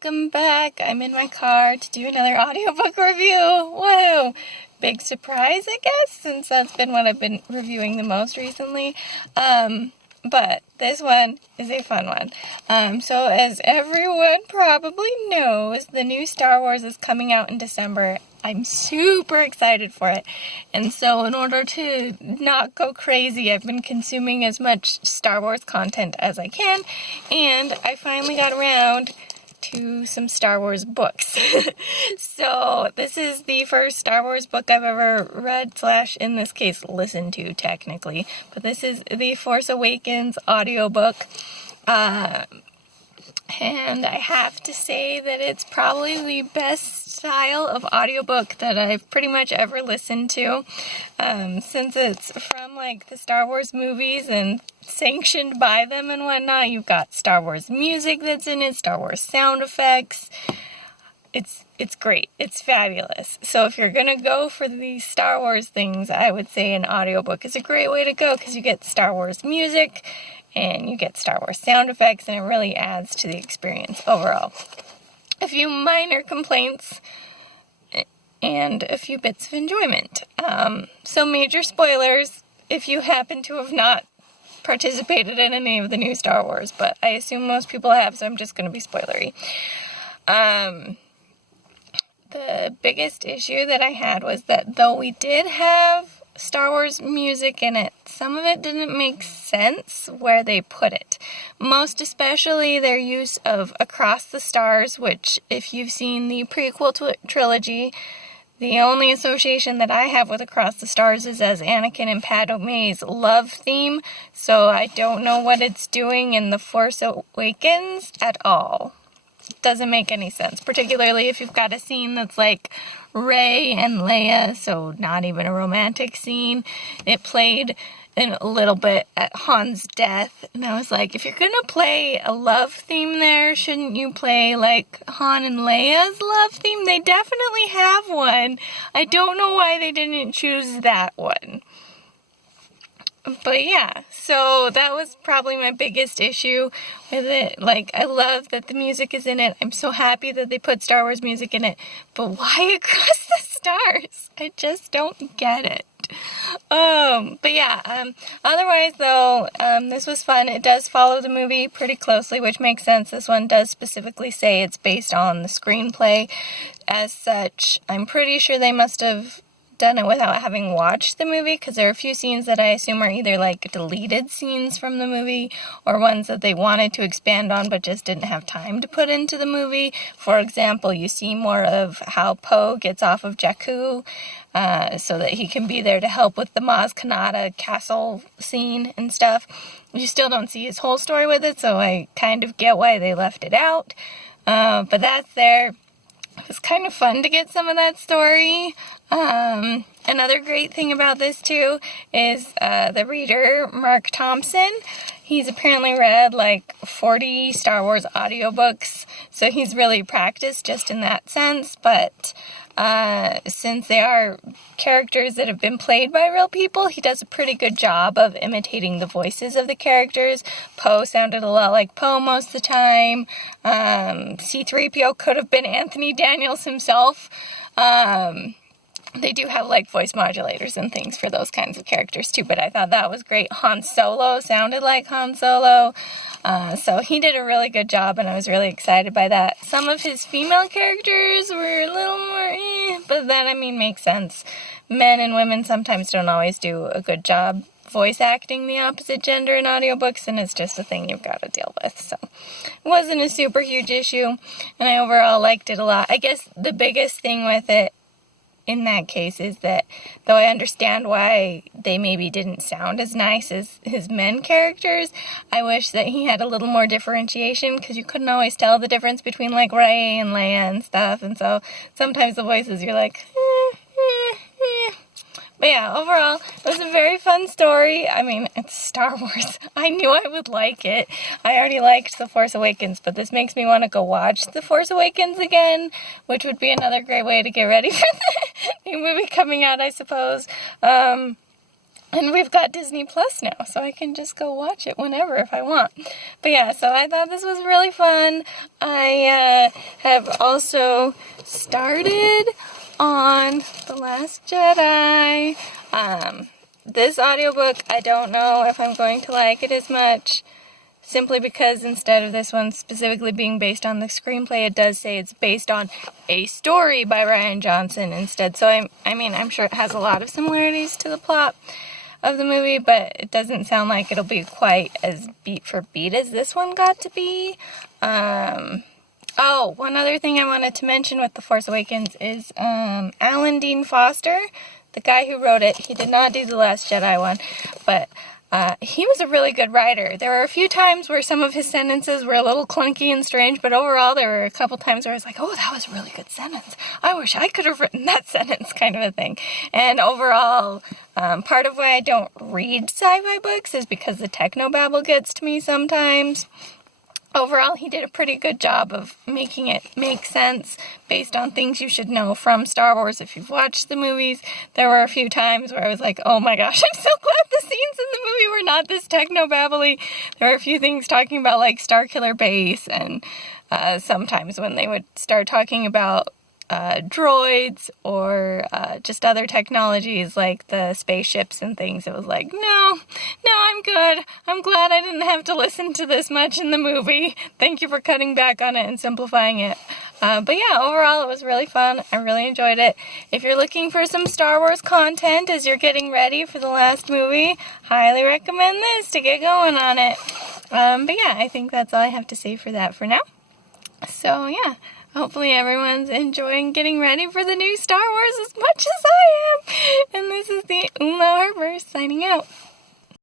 Welcome back. I'm in my car to do another audiobook review. Whoa! Big surprise, I guess, since that's been what I've been reviewing the most recently. But this one is a fun one. So as everyone probably knows, the new Star Wars is coming out in December. I'm super excited for it. And so in order to not go crazy, I've been consuming as much Star Wars content as I can. And I finally got around to some Star Wars books. So this is the first Star Wars book I've ever read / in this case listened to technically. But this is the Force Awakens audiobook. And I have to say that it's probably the best style of audiobook that I've pretty much ever listened to. Since it's from like the Star Wars movies and sanctioned by them and whatnot, you've got Star Wars music that's in it, Star Wars sound effects. It's great. It's fabulous. So if you're going to go for these Star Wars things, I would say an audiobook is a great way to go because you get Star Wars music and you get Star Wars sound effects, and it really adds to the experience overall. A few minor complaints and a few bits of enjoyment. So major spoilers if you happen to have not participated in any of the new Star Wars, but I assume most people have, so I'm just going to be spoilery. The biggest issue that I had was that though we did have Star Wars music in it, some of it didn't make sense where they put it. Most especially their use of Across the Stars, which if you've seen the prequel trilogy, the only association that I have with Across the Stars is as Anakin and Padme's love theme, so I don't know what it's doing in The Force Awakens at all. Doesn't make any sense, particularly if you've got a scene that's like Rey and Leia, so not even a romantic scene. It played in a little bit at Han's death, and I was like, if you're gonna play a love theme there, shouldn't you play like Han and Leia's love theme? They definitely have one. I don't know why they didn't choose that one. But yeah, so that was probably my biggest issue with it. Like, I love that the music is in it. I'm so happy that they put Star Wars music in it. But why Across the Stars? I just don't get it. But yeah, otherwise though, this was fun. It does follow the movie pretty closely, which makes sense. This one does specifically say it's based on the screenplay. As such, I'm pretty sure they must have done it without having watched the movie, because there are a few scenes that I assume are either like deleted scenes from the movie or ones that they wanted to expand on but just didn't have time to put into the movie. For example, you see more of how Poe gets off of Jakku so that he can be there to help with the Maz Kanata castle scene and stuff. You still don't see his whole story with it, so I kind of get why they left it out. But that's there. It was kind of fun to get some of that story. Another great thing about this too is the reader, Mark Thompson. He's apparently read like 40 Star Wars audiobooks, so he's really practiced just in that sense. But since they are characters that have been played by real people, he does a pretty good job of imitating the voices of the characters. Poe sounded a lot like Poe most of the time. C-3PO could have been Anthony Daniels himself. They do have like voice modulators and things for those kinds of characters too, but I thought that was great. Han Solo sounded like Han Solo. So he did a really good job, and I was really excited by that. Some of his female characters were a little more but that, I mean, makes sense. Men and women sometimes don't always do a good job voice acting the opposite gender in audiobooks, and it's just a thing you've got to deal with. So it wasn't a super huge issue, and I overall liked it a lot. I guess the biggest thing with it in that case is that though I understand why they maybe didn't sound as nice as his men characters, I wish that he had a little more differentiation, because you couldn't always tell the difference between like Rey and Leia and stuff, and so sometimes the voices you're like But yeah, overall, it was a very fun story. I mean, it's Star Wars. I knew I would like it. I already liked The Force Awakens, but this makes me want to go watch The Force Awakens again, which would be another great way to get ready for the new movie coming out, I suppose. And we've got Disney Plus now, so I can just go watch it whenever if I want. But yeah, so I thought this was really fun. I have also started on The Last Jedi. This audiobook, I don't know if I'm going to like it as much, simply because instead of this one specifically being based on the screenplay, it does say it's based on a story by Rian Johnson instead. So I'm sure it has a lot of similarities to the plot of the movie, but it doesn't sound like it'll be quite as beat for beat as this one got to be. Oh, one other thing I wanted to mention with The Force Awakens is Alan Dean Foster, the guy who wrote it. He did not do The Last Jedi one, but he was a really good writer. There were a few times where some of his sentences were a little clunky and strange, but overall there were a couple times where I was like, oh, that was a really good sentence. I wish I could have written that sentence, kind of a thing. And overall, part of why I don't read sci-fi books is because the technobabble gets to me sometimes. Overall, he did a pretty good job of making it make sense based on things you should know from Star Wars. If you've watched the movies, there were a few times where I was like, oh my gosh, I'm so glad the scenes in the movie were not this techno-babbly. There were a few things talking about like Starkiller Base, and sometimes when they would start talking about droids or just other technologies like the spaceships and things, it was like, no, I'm good. I'm glad I didn't have to listen to this much in the movie. Thank you for cutting back on it and simplifying it. But yeah, overall it was really fun. I really enjoyed it. If you're looking for some Star Wars content as you're getting ready for the last movie, highly recommend this to get going on it. But yeah, I think that's all I have to say for that for now. So yeah, hopefully everyone's enjoying getting ready for the new Star Wars as much as I am. And this is the Umlau Harper signing out.